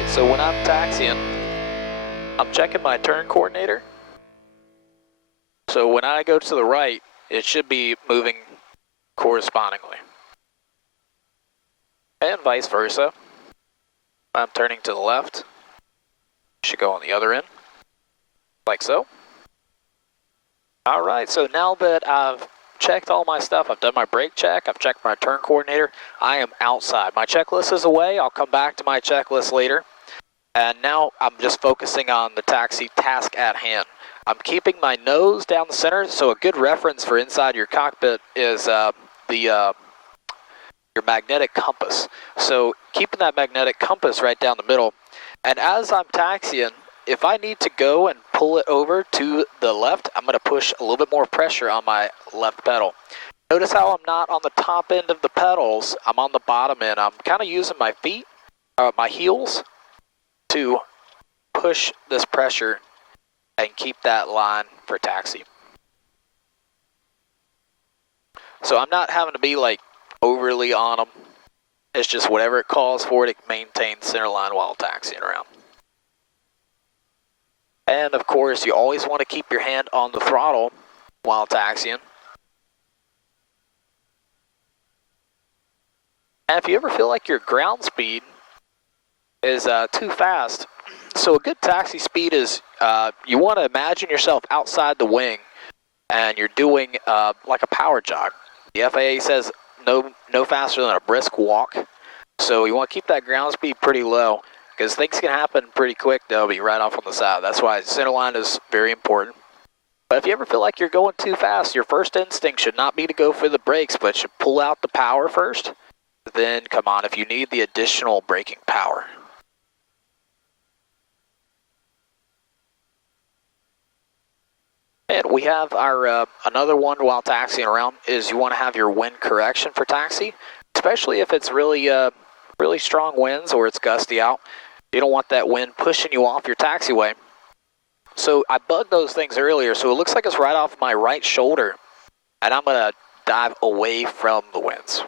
Alright, so when I'm taxiing, I'm checking my turn coordinator. So when I go to the right, it should be moving correspondingly. And vice versa. I'm turning to the left. Should go on the other end, like so. Alright, so now that I've checked all my stuff, I've done my brake check, I've checked my turn coordinator, I am outside. My checklist is away, I'll come back to my checklist later. And now I'm just focusing on the taxi task at hand. I'm keeping my nose down the center, so a good reference for inside your cockpit is your magnetic compass. So keeping that magnetic compass right down the middle. And as I'm taxiing, if I need to go and pull it over to the left, I'm going to push a little bit more pressure on my left pedal. Notice how I'm not on the top end of the pedals, I'm on the bottom end. I'm kind of using my feet, my heels, to push this pressure and keep that line for taxi. So I'm not having to be like overly on them. It's just whatever it calls for to maintain center line while taxiing around. And of course, you always want to keep your hand on the throttle while taxiing. And if you ever feel like your ground speed is too fast, so a good taxi speed is, you want to imagine yourself outside the wing and you're doing like a power jog. The FAA says no faster than a brisk walk. So you want to keep that ground speed pretty low because things can happen pretty quick. They'll be right off on the side. That's why center line is very important. But if you ever feel like you're going too fast, your first instinct should not be to go for the brakes, but should pull out the power first. Then come on if you need the additional braking power. And we have our, another one while taxiing around is you want to have your wind correction for taxi, especially if it's really, really strong winds or it's gusty out. You don't want that wind pushing you off your taxiway. So I bugged those things earlier, so it looks like it's right off my right shoulder, and I'm going to dive away from the winds.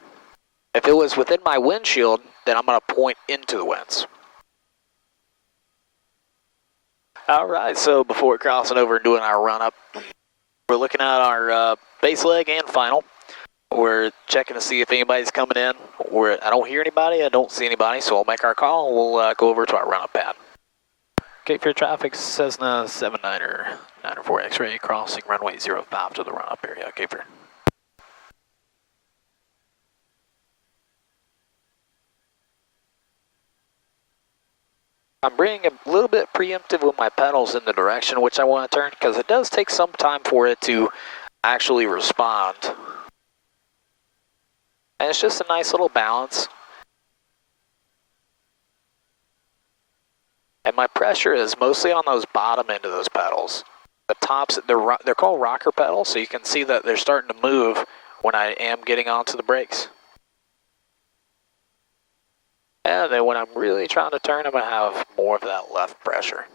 If it was within my windshield, then I'm going to point into the winds. Alright, so before crossing over and doing our run-up, we're looking at our base leg and final. We're checking to see if anybody's coming in. I don't hear anybody, I don't see anybody, so I'll make our call and we'll go over to our run-up pad. Cape Fear traffic, Cessna 79er, 904 X-ray, crossing runway 05 to the run-up area, Cape Fear. I'm being a little bit preemptive with my pedals in the direction which I want to turn because it does take some time for it to actually respond. And it's just a nice little balance. And my pressure is mostly on those bottom end of those pedals. The tops, they're called rocker pedals, so you can see that they're starting to move when I am getting onto the brakes. And then when I'm really trying to turn, I'm going to have more of that left pressure.